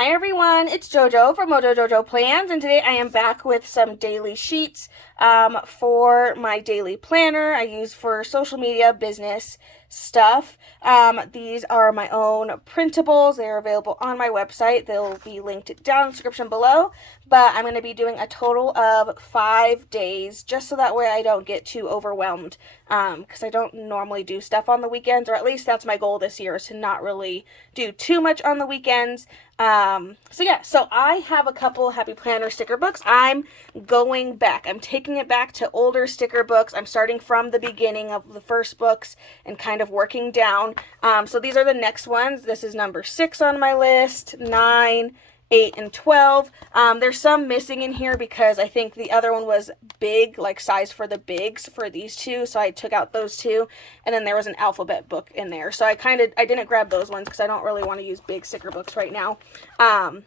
Hi everyone, it's JoJo from Mojo JoJo Plans, and today I am back with some daily sheets for my daily planner I use for social media business stuff. These are my own printables. They are available on my website. They'll be linked down in the description below, but I'm going to be doing a total of 5 days just so that way I don't get too overwhelmed because I don't normally do stuff on the weekends, or at least that's my goal this year, is to not really do too much on the weekends. So I have a couple Happy Planner sticker books. I'm going back. I'm taking it back to older sticker books. I'm starting from the beginning of the first books and kind of working down. So these are the next ones. This is number 6 on my list, 9, 8, and 12. There's some missing in here because I think the other one was big, like size for the bigs for these two, so I took out those two, and then there was an alphabet book in there, so I didn't grab those ones because I don't really want to use big sticker books right now.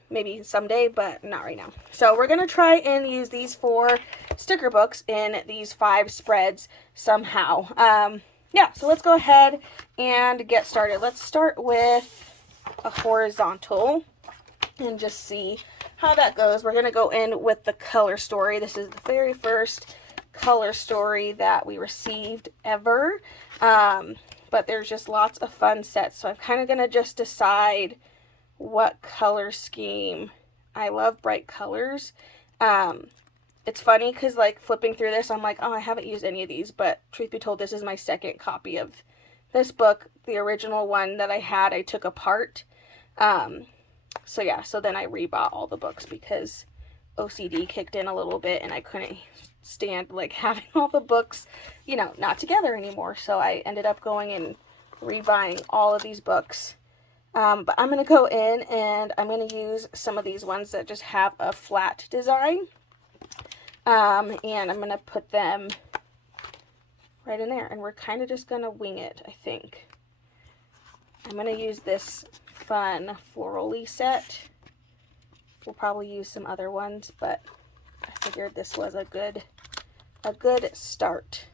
Maybe someday, but not right now. So we're gonna try and use these 4 sticker books in these 5 spreads somehow. So let's go ahead and get started. Let's start with a horizontal and just see how that goes. We're going to go in with the color story. This is the very first color story that we received ever. But there's just lots of fun sets. So I'm kind of going to just decide what color scheme. I love bright colors. It's funny because like flipping through this, I'm like, oh, I haven't used any of these. But truth be told, this is my second copy of this book. The original one that I had, I took apart. So then I rebought all the books because OCD kicked in a little bit and I couldn't stand like having all the books, not together anymore. So I ended up going and rebuying all of these books. But I'm going to go in and I'm going to use some of these ones that just have a flat design. And I'm going to put them right in there. And we're kind of just going to wing it, I think. I'm going to use this fun florally set. We'll probably use some other ones, but I figured this was a good start.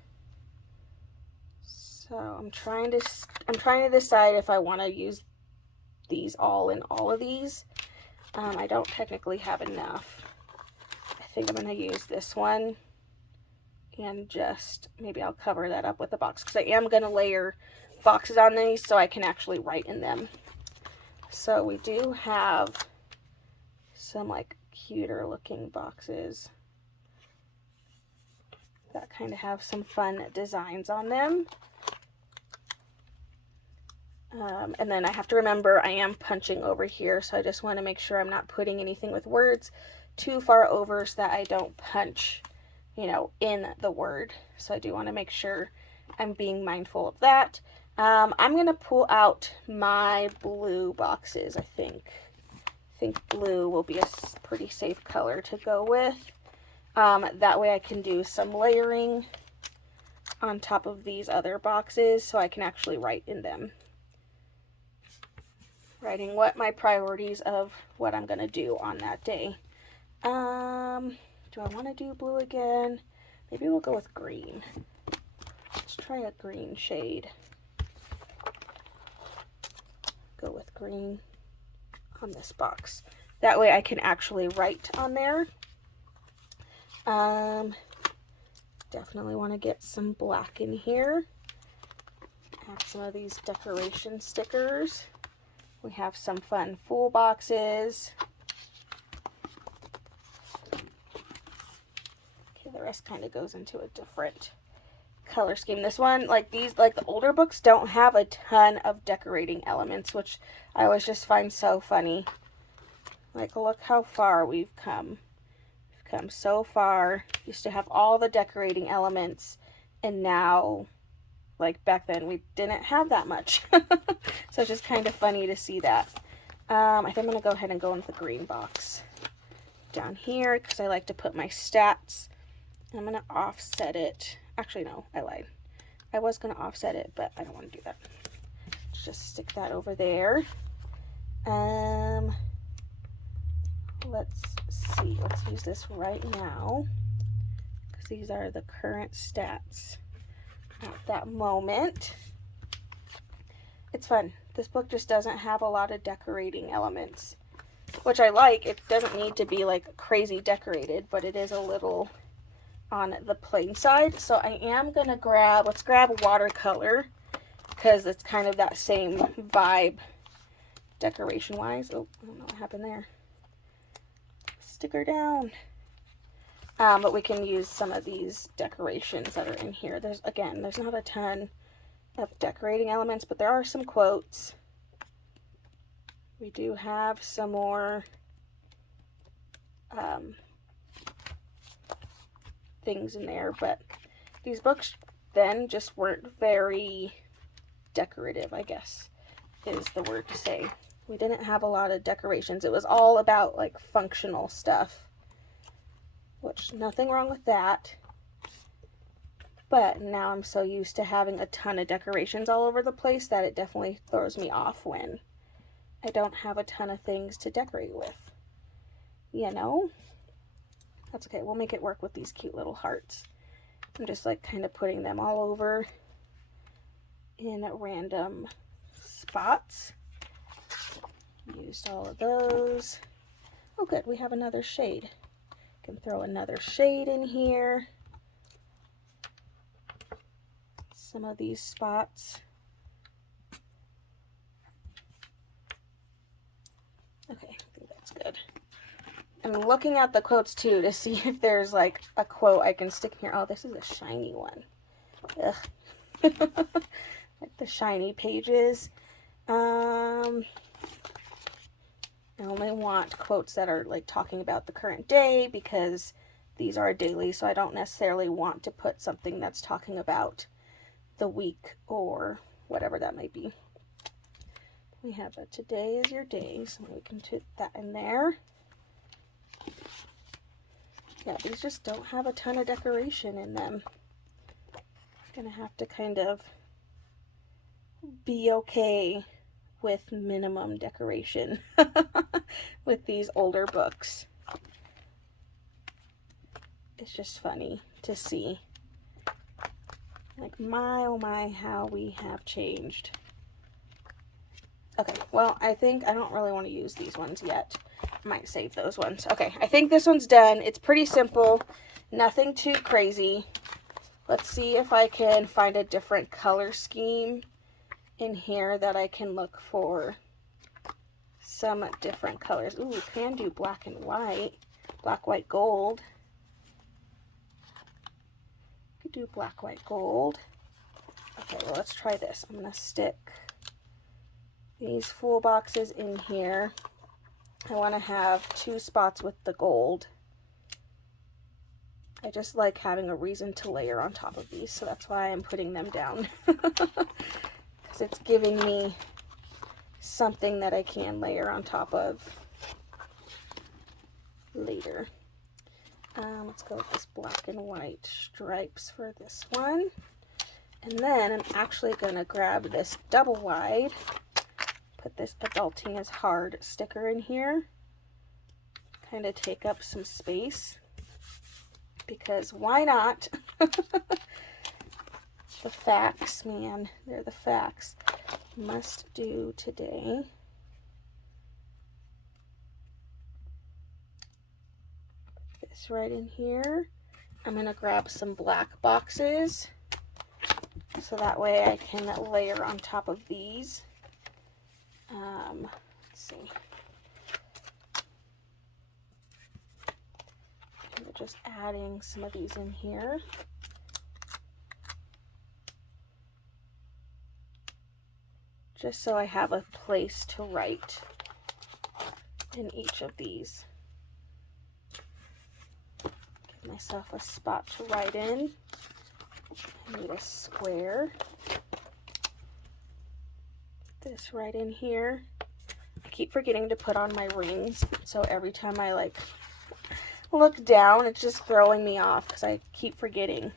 So I'm trying to decide if I want to use these all in all of these. I don't technically have enough. I think I'm going to use this one and just maybe I'll cover that up with a box because I am going to layer boxes on these so I can actually write in them. So we do have some like cuter looking boxes that kind of have some fun designs on them. And then I have to remember I am punching over here, so I just want to make sure I'm not putting anything with words too far over so that I don't punch, in the word. So I do want to make sure I'm being mindful of that. I'm going to pull out my blue boxes, I think. I think blue will be a pretty safe color to go with. That way I can do some layering on top of these other boxes so I can actually write in them. Writing what my priorities of what I'm going to do on that day. Do I want to do blue again? Maybe we'll go with green. Let's try a green shade. Go with green on this box. That way I can actually write on there. Definitely want to get some black in here. Have some of these decoration stickers. We have some fun full boxes. Okay, the rest kind of goes into a different color scheme. This one, like the older books don't have a ton of decorating elements, which I always just find so funny. Like, look how far we've come. We've come so far. Used to have all the decorating elements, and now, like back then, we didn't have that much. So it's just kind of funny to see that. I think I'm going to go ahead and go into the green box down here because I like to put my stats. I'm going to offset it. Actually, no, I lied. I was going to offset it, but I don't want to do that. Let's just stick that over there. Let's see. Let's use this right now because these are the current stats at that moment. It's fun. This book just doesn't have a lot of decorating elements. which I like. It doesn't need to be like crazy decorated, but it is a little on the plain side. So I am gonna grab, let's grab watercolor, because it's kind of that same vibe decoration wise. Oh, I don't know what happened there. Sticker down. But we can use some of these decorations that are in here. There's not a ton of decorating elements, but there are some quotes. We do have some more things in there, but these books then just weren't very decorative, I guess is the word to say. We didn't have a lot of decorations. It was all about like functional stuff, which nothing wrong with that. But now I'm so used to having a ton of decorations all over the place that it definitely throws me off when I don't have a ton of things to decorate with. You know? That's okay. We'll make it work with these cute little hearts. I'm just like kind of putting them all over in random spots. Used all of those. Oh good, we have another shade. Can throw another shade in here. Some of these spots. Okay, I think that's good. I'm looking at the quotes too to see if there's like a quote I can stick here. Oh, this is a shiny one. Ugh. Like the shiny pages. I only want quotes that are like talking about the current day because these are daily, so I don't necessarily want to put something that's talking about the week or whatever that might be. We have a today is your day, so we can put that in there. Yeah, these just don't have a ton of decoration in them. I'm gonna have to kind of be okay with minimum decoration with these older books. It's just funny to see. Like, my oh my, how we have changed. Okay, well, I think I don't really want to use these ones yet. I might save those ones. Okay, I think this one's done. It's pretty simple, nothing too crazy. Let's see if I can find a different color scheme in here that I can look for some different colors. Ooh, we can do black and white, black, white, gold. Could do black, white, gold. Okay, well, let's try this. I'm gonna stick these full boxes in here. I want to have 2 spots with the gold. I just like having a reason to layer on top of these, so that's why I'm putting them down. Because it's giving me something that I can layer on top of later. Let's go with this black and white stripes for this one. And then I'm actually going to grab this double wide, put this Adulting is Hard sticker in here, kind of take up some space, because why not? The facts, man, they're the facts. Must do today. This right in here. I'm going to grab some black boxes so that way I can layer on top of these. Let's see. I'm just adding some of these in here. Just so I have a place to write in each of these. Give myself a spot to write in. I need a square. This right in here. I keep forgetting to put on my rings, so every time I like look down, it's just throwing me off because I keep forgetting.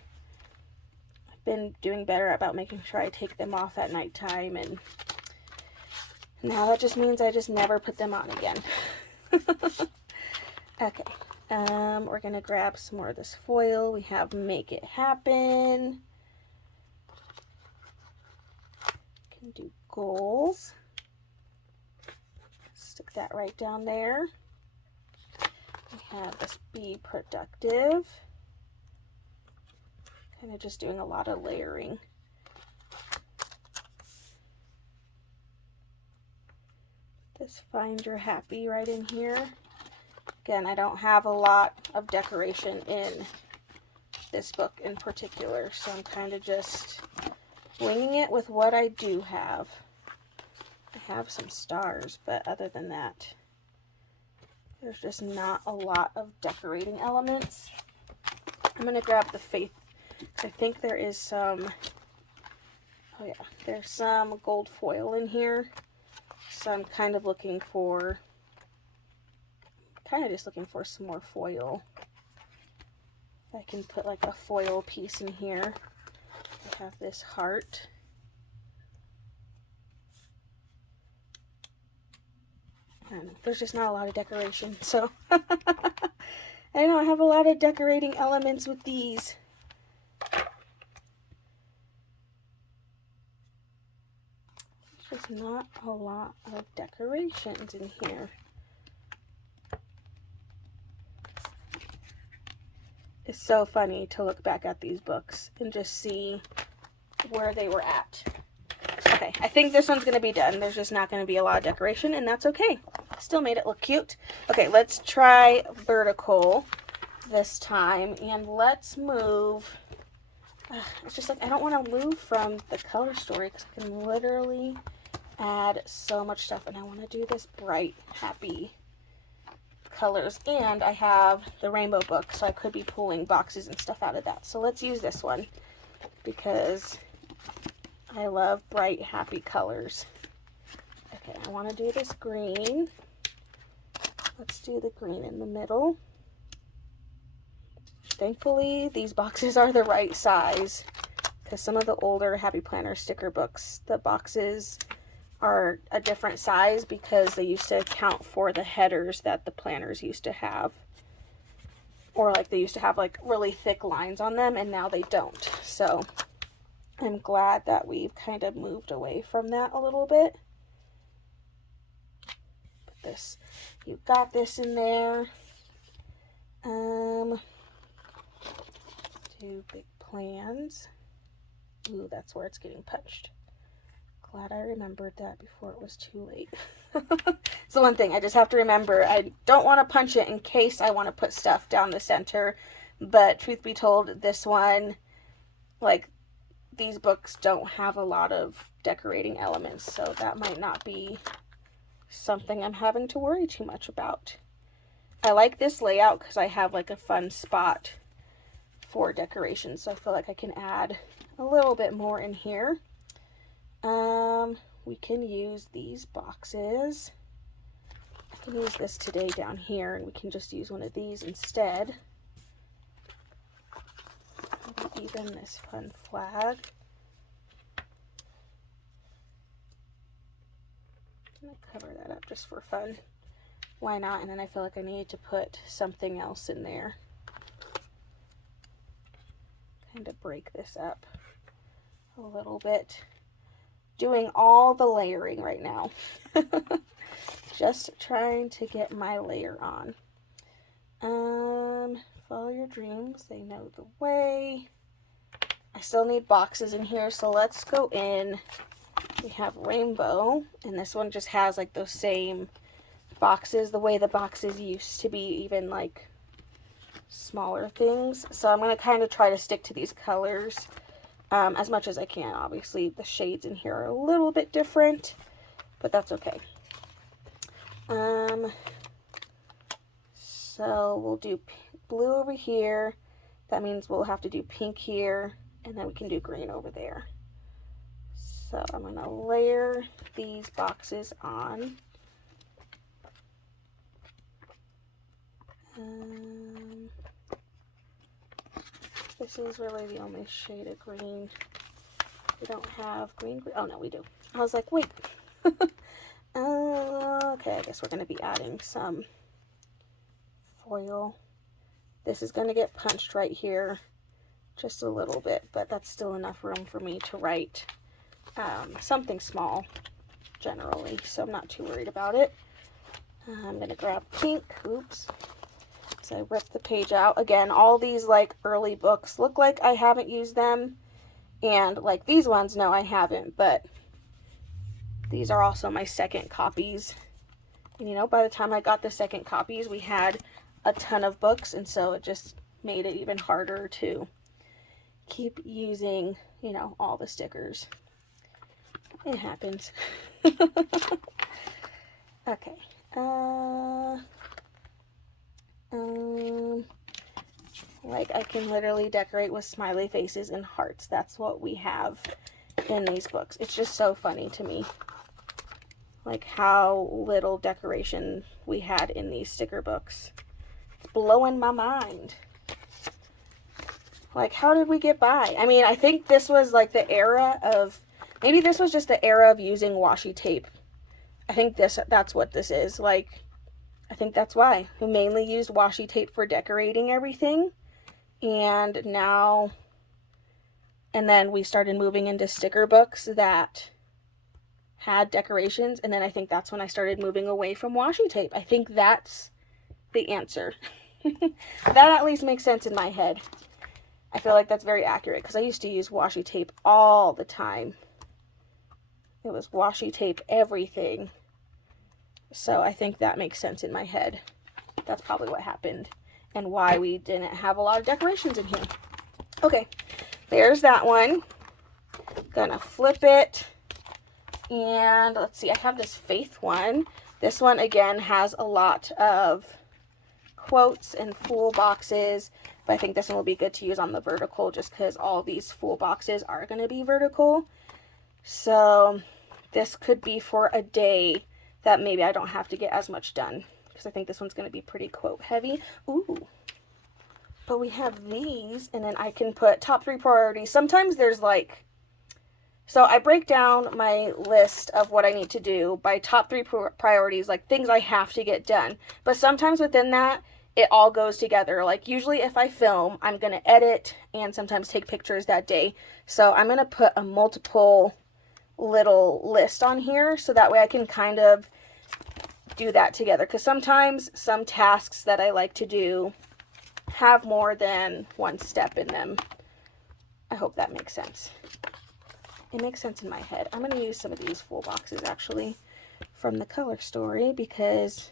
I've been doing better about making sure I take them off at nighttime, and now that just means I just never put them on again. Okay, we're gonna grab some more of this foil. We have Make It Happen. Can do goals. Stick that right down there. We have this Be Productive. Kind of just doing a lot of layering. This Find Your Happy right in here. Again, I don't have a lot of decoration in this book in particular, so I'm kind of just winging it with what I do have. I have some stars, but other than that, there's just not a lot of decorating elements. I'm going to grab the Faith. I think there is some, oh yeah, there's some gold foil in here. So I'm kind of looking for, just looking for some more foil. If I can put like a foil piece in here. I have this heart. I don't know, there's just not a lot of decoration, so I don't have a lot of decorating elements with these. There's just not a lot of decorations in here. It's so funny to look back at these books and just see where they were at. Okay, I think this one's going to be done. There's just not going to be a lot of decoration, and that's okay. Still made it look cute. Okay, let's try vertical this time, and let's move. It's just like I don't want to move from the color story because I can literally add so much stuff, and I want to do this bright, happy colors, and I have the rainbow book, so I could be pulling boxes and stuff out of that. So let's use this one because I love bright, happy colors. Okay, I want to do this green. Let's do the green in the middle. Thankfully, these boxes are the right size because some of the older Happy Planner sticker books, the boxes are a different size because they used to account for the headers that the planners used to have. Or like they used to have like really thick lines on them, and now they don't. So I'm glad that we've kind of moved away from that a little bit. Put this, you've got this in there. Do big plans. Ooh, that's where it's getting punched. Glad I remembered that before it was too late. It's the one thing I just have to remember. I don't want to punch it in case I want to put stuff down the center. But truth be told, this one, like, these books don't have a lot of decorating elements, so that might not be something I'm having to worry too much about. I like this layout because I have like a fun spot for decorations, so I feel like I can add a little bit more in here. We can use these boxes. I can use this today down here, and we can just use one of these instead. Maybe even this fun flag. I'm going to cover that up just for fun. Why not? And then I feel like I need to put something else in there. Kind of break this up a little bit. Doing all the layering right now. Just trying to get my layer on. Follow your dreams, they know the way. I still need boxes in here, so let's go in. We have rainbow, and this one just has like those same boxes, the way the boxes used to be, even like smaller things. So I'm going to kind of try to stick to these colors as much as I can. Obviously, the shades in here are a little bit different, but that's okay. So we'll do blue over here. That means we'll have to do pink here, and then we can do green over there. So I'm going to layer these boxes on. This is really the only shade of green. We don't have green. Oh, no, we do. I was like, wait. Okay, I guess we're going to be adding some foil. This is going to get punched right here just a little bit, but that's still enough room for me to write something small generally, so I'm not too worried about it. I'm going to grab pink. Oops. So I ripped the page out. Again, all these like early books look like I haven't used them. And like these ones, no, I haven't. But these are also my second copies. And you know, by the time I got the second copies, we had a ton of books. And so it just made it even harder to keep using, you know, all the stickers. It happens. Okay. Like I can literally decorate with smiley faces and hearts. That's what we have in these books. It's just so funny to me, like how little decoration we had in these sticker books. It's blowing my mind. Like, how did we get by? I mean, I think this was like the era of, maybe this was just the era of using washi tape. I think that's what this is. Like, I think that's why. We mainly used washi tape for decorating everything. And now, and then we started moving into sticker books that had decorations. And then I think that's when I started moving away from washi tape. I think that's the answer. That at least makes sense in my head. I feel like that's very accurate because I used to use washi tape all the time. It was washi tape everything. So I think that makes sense in my head. That's probably what happened and why we didn't have a lot of decorations in here. Okay, there's that one. Gonna flip it. And let's see, I have this Faith one. This one again has a lot of quotes and full boxes. But I think this one will be good to use on the vertical just because all these full boxes are going to be vertical. So this could be for a day that maybe I don't have to get as much done because I think this one's going to be pretty quote heavy. Ooh. But we have these and then I can put top 3 priorities. Sometimes there's like, so I break down my list of what I need to do by top 3 priorities, like things I have to get done. But sometimes within that, it all goes together. Like usually if I film, I'm going to edit and sometimes take pictures that day. So I'm going to put a multiple little list on here so that way I can kind of do that together. Because sometimes some tasks that I like to do have more than one step in them. I hope that makes sense. It makes sense in my head. I'm going to use some of these full boxes actually from the Color Story because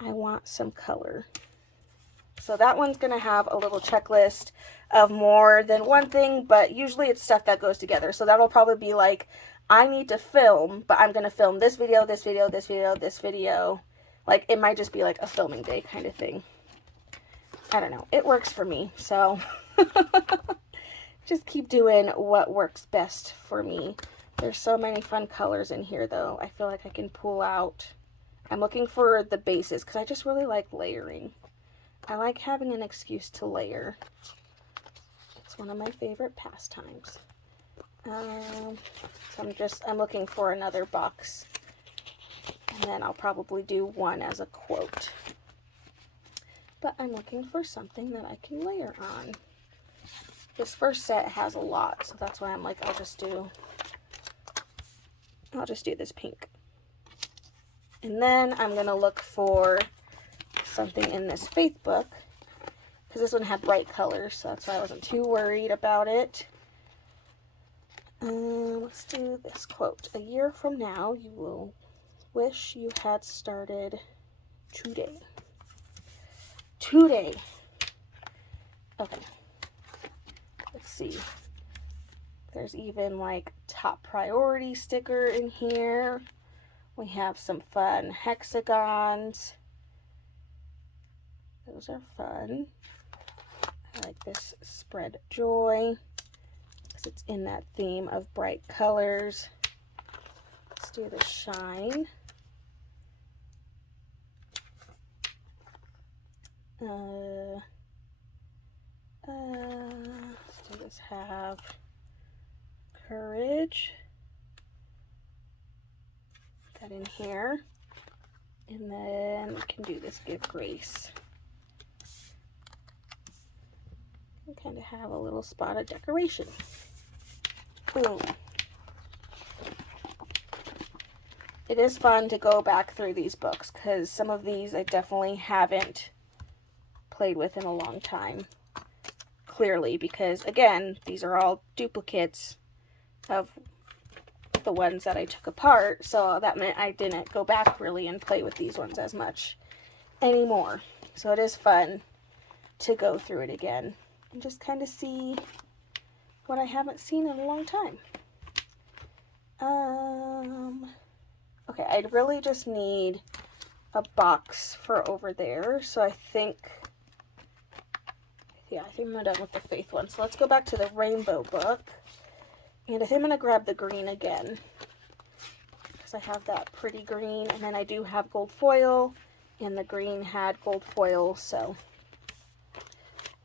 I want some color. So that one's going to have a little checklist of more than one thing, but usually it's stuff that goes together. So that'll probably be like, I need to film, but I'm going to film this video, this video, this video, this video. Like it might just be like a filming day kind of thing. I don't know. It works for me. So just keep doing what works best for me. There's so many fun colors in here though. I feel like I can pull out. I'm looking for the bases because I just really like layering. I like having an excuse to layer. It's one of my favorite pastimes. So I'm looking for another box. And then I'll probably do one as a quote. But I'm looking for something that I can layer on. This first set has a lot, so that's why I'm like, I'll just do this pink. And then I'm going to look for something in this Faith book, because this one had bright colors, so that's why I wasn't too worried about it. Let's do this quote. A year from now, you will wish you had started today. Today. Okay. Let's see. There's even like top priority sticker in here. We have some fun hexagons. Those are fun. I like this spread joy because it's in that theme of bright colors. Let's do the shine. Let's do this have courage. That in here. And then we can do this give grace. And kind of have a little spot of decoration. Boom. it is fun to go back through these books because some of these I definitely haven't played with in a long time. Clearly, because again, these are all duplicates of the ones that I took apart, so that meant I didn't go back really and play with these ones as much anymore. So it is fun to go through it again and just kind of see what I haven't seen in a long time. Okay, I really just need a box for over there, so I think I'm done with the Faith one. So let's go back to the rainbow book, and I think I'm going to grab the green again, because I have that pretty green, and then I do have gold foil, and the green had gold foil, so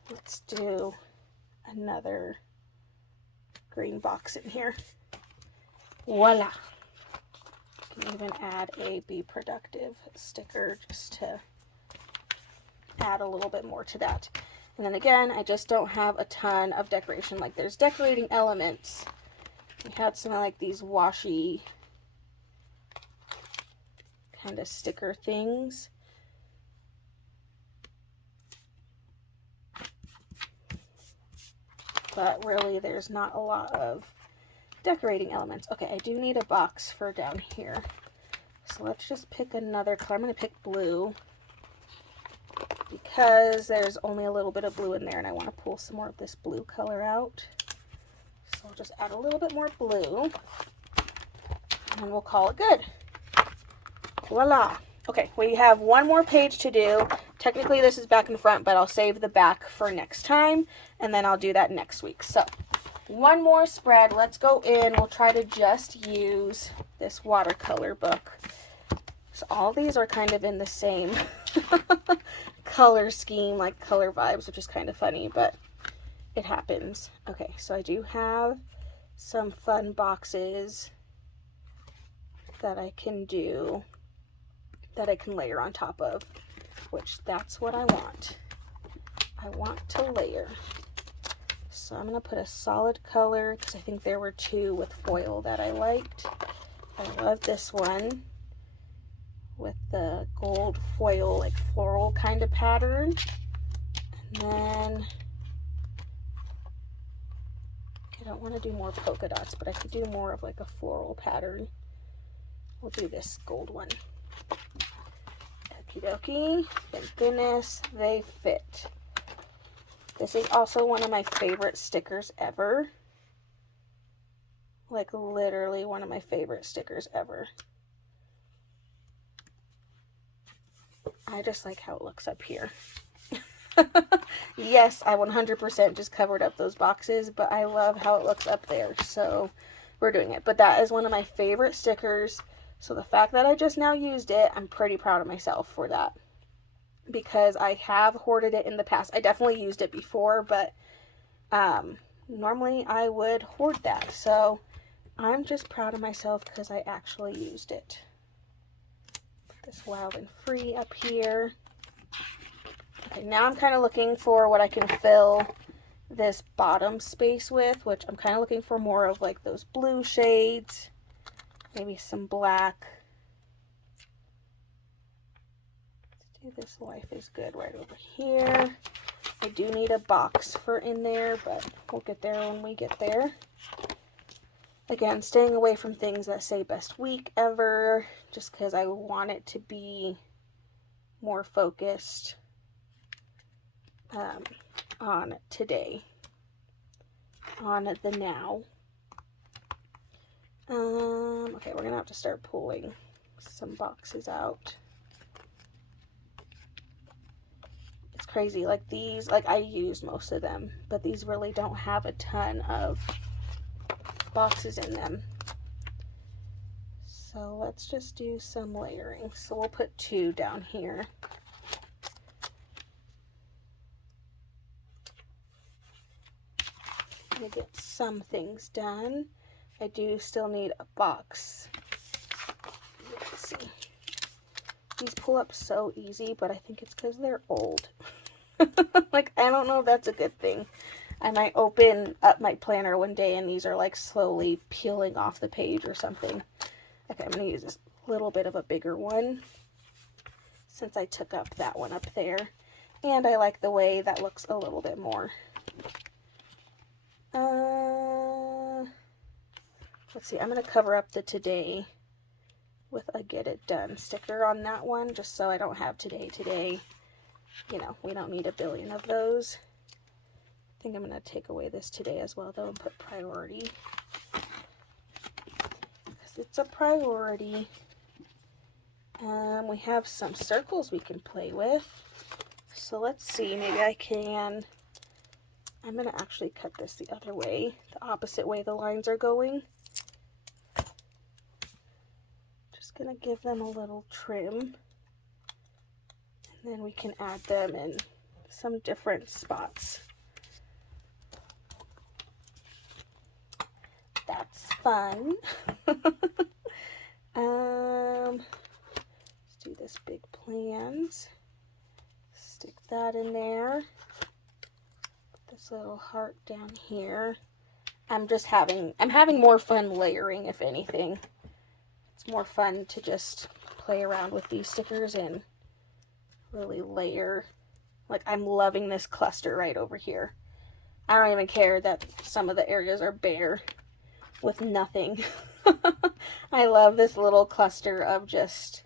let's do another green box in here. Voila! You can even add a Be Productive sticker just to add a little bit more to that. And then again, I just don't have a ton of decoration. Like, there's decorating elements. We had some like these washi kind of sticker things. But really, there's not a lot of decorating elements. Okay, I do need a box for down here. So let's just pick another color. I'm going to pick blue because there's only a little bit of blue in there and I want to pull some more of this blue color out. So I'll just add a little bit more blue and then we'll call it good. Voila! Okay, we have one more page to do. Technically this is back and front, but I'll save the back for next time and then I'll do that next week. So one more spread. Let's go in. We'll try to just use this watercolor book. So all these are kind of in the same color scheme, like color vibes, which is kind of funny, but it happens. Okay, so I do have some fun boxes that I can do, that I can layer on top of, which that's what I want. I want to layer. So I'm going to put a solid color because I think there were two with foil that I liked. I love this one with the gold foil, like floral kind of pattern. And then I don't want to do more polka dots, but I could do more of like a floral pattern. We'll do this gold one. Okie dokie. Thank goodness they fit. This is also one of my favorite stickers ever. Like literally one of my favorite stickers ever. I just like how it looks up here. Yes, I 100% just covered up those boxes, but I love how it looks up there, so we're doing it. But that is one of my favorite stickers, so the fact that I just now used it, I'm pretty proud of myself for that, because I have hoarded it in the past. I definitely used it before, but normally I would hoard that, so I'm just proud of myself because I actually used it. This Wild and Free up here. Okay, now I'm kind of looking for what I can fill this bottom space with, which I'm kind of looking for more of like those blue shades, maybe some black. Let's do this Life is Good right over here. I do need a box for in there, but we'll get there when we get there. Again, staying away from things that say best week ever, just because I want it to be more focused on today, on the now. Okay, we're going to have to start pulling some boxes out. It's crazy, like these, like I used most of them, but these really don't have a ton of boxes in them. So let's just do some layering. So we'll put 2 down here. I'm gonna get some things done. I do still need a box. Let's see. These pull up so easy, but I think it's because they're old. Like, I don't know if that's a good thing. I might open up my planner one day and these are like slowly peeling off the page or something. Okay, I'm going to use this little bit of a bigger one since I took up that one up there. And I like the way that looks a little bit more. Let's see, I'm going to cover up the today with a get it done sticker on that one, just so I don't have today. You know, we don't need a billion of those. I think I'm going to take away this today as well, though, and put priority. Because it's a priority. We have some circles we can play with. So let's see, maybe I can... I'm going to actually cut this the other way, the opposite way the lines are going. Just going to give them a little trim. And then we can add them in some different spots. That's fun. Let's do this big plans. Stick that in there. Put this little heart down here. I'm having more fun layering, if anything. It's more fun to just play around with these stickers and really layer. Like, I'm loving this cluster right over here. I don't even care that some of the areas are bare with nothing. I love this little cluster of just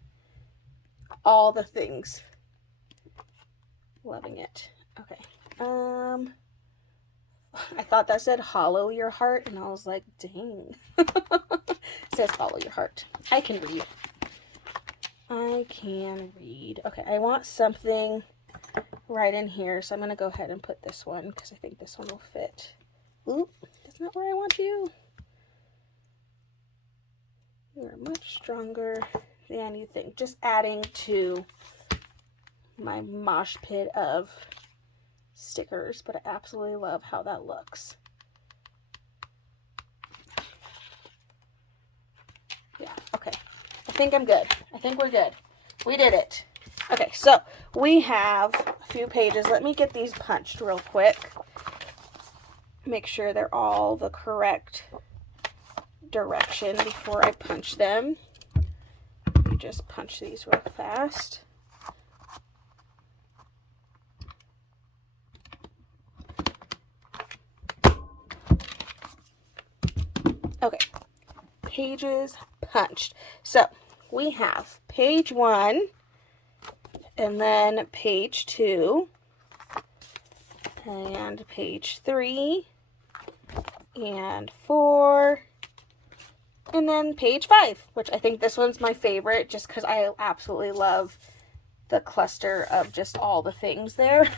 all the things. Loving it. Okay. I thought that said hollow your heart, and I was like, dang. It says follow your heart. I can read. Okay, I want something right in here, so I'm going to go ahead and put this one, because I think this one will fit. Oop, that's not where I want you. You are much stronger than you think. Just adding to my mosh pit of stickers, but I absolutely love how that looks. Yeah, okay. I think I'm good. I think we're good. We did it. Okay, so we have a few pages. Let me get these punched real quick. Make sure they're all the correct direction before I punch them. Let me just punch these real fast. Okay, pages punched. So we have page 1, and then page 2, and page 3, and 4, and then page 5, which I think this one's my favorite just because I absolutely love the cluster of just all the things there.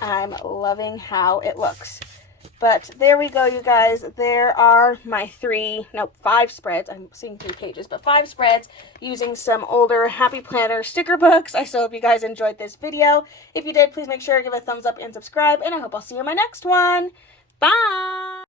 I'm loving how it looks. But there we go, you guys. There are my 5 spreads. I'm seeing 3 pages, but 5 spreads using some older Happy Planner sticker books. I so hope you guys enjoyed this video. If you did, please make sure to give it a thumbs up and subscribe, and I hope I'll see you in my next one. Bye!